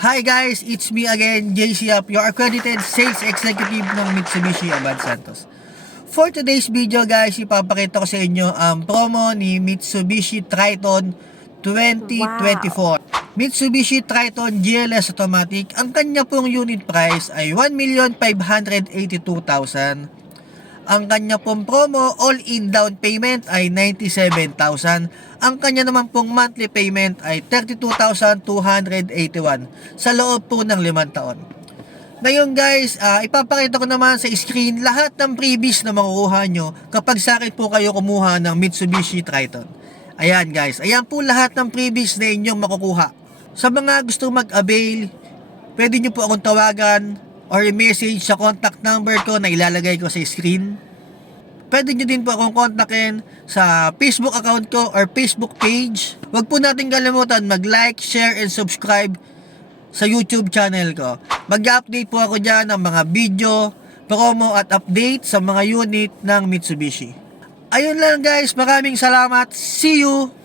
Hi guys, it's me again, JC Up, your accredited sales executive ng Mitsubishi Abad Santos. For today's video guys, ipapakita ko sa inyo ang promo ni Mitsubishi Triton 2024. Wow. Mitsubishi Triton GLS Automatic, ang kanya pong unit price ay 1,582,000. Ang kanya pong promo all-in down payment ay 97,000. Ang kanya naman pong monthly payment ay 32,281 sa loob po ng 5 taon. Ngayon guys, ipapakita ko naman sa screen lahat ng freebies na makukuha nyo kapag sa akin po kayo kumuha ng Mitsubishi Triton. Ayan guys, ayan po lahat ng freebies na inyong makukuha. Sa mga gusto mag-avail, pwede nyo po akong tawagan or message sa contact number ko na ilalagay ko sa screen. Pwede nyo din po akong kontakin sa Facebook account ko or Facebook page. Huwag po natin kalimutan mag-like, share, and subscribe sa YouTube channel ko. Mag-update po ako dyan ng mga video, promo at update sa mga unit ng Mitsubishi. Ayun lang guys, maraming salamat. See you!